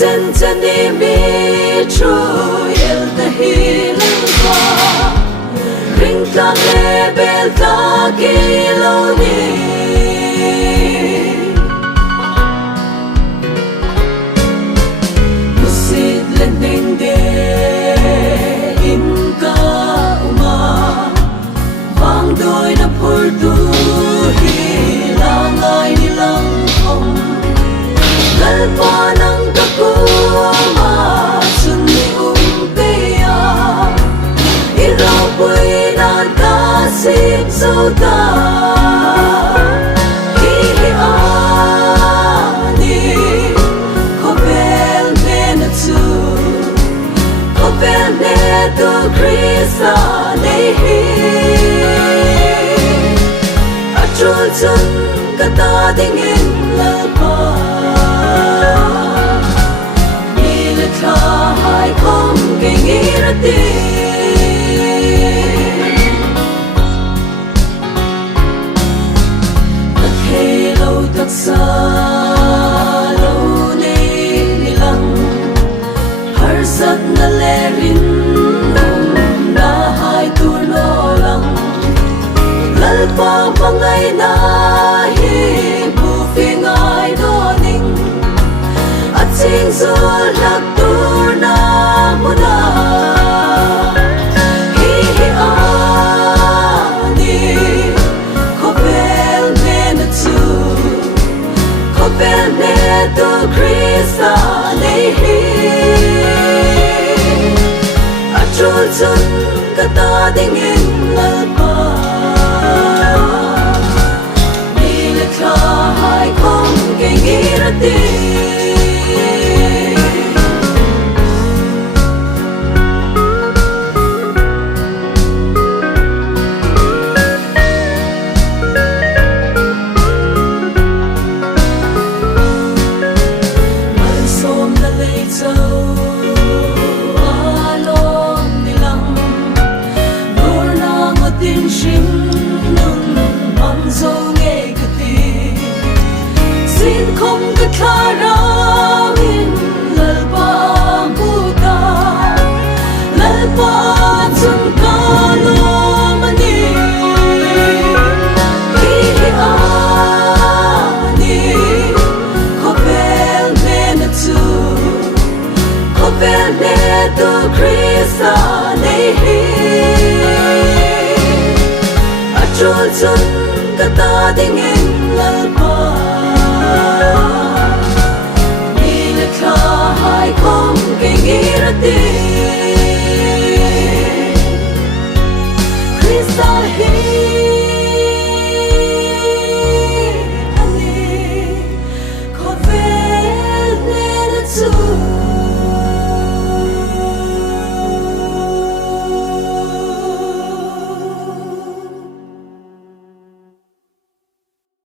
chân chân đi mi trôi el ta hi lên qua ring ta le bel ta ki lo ni musit lên đỉnh đê in ca uma vang đôi na phur tu hi la ngai ni lang phong gal pa nang ta ko ma sun ni pe ya ira pui na ta sim so ta hi ani ko bel me na tu ko bel me to krisa nei hi a chul chun ka ta ding in la pa hai không cái nghĩ ra thật hay lâu thật xa lâu nay ni lăng har rất na lê rin na hai tu lo lăng lal pa bằng ngày na hi bu phi ngai do ninh sing so lạc tu na muna hi ani ko bel me na tu ko bel me to krisa nei hi a chul chun ka ta ding in la pa ni le kha hai không ke ngi ra ti không có thà ra in lal ba buta lal ba chung ka lo mani hi ani ko bel me na tu ko bel me to krisa nei hi a chul chun ka ta ding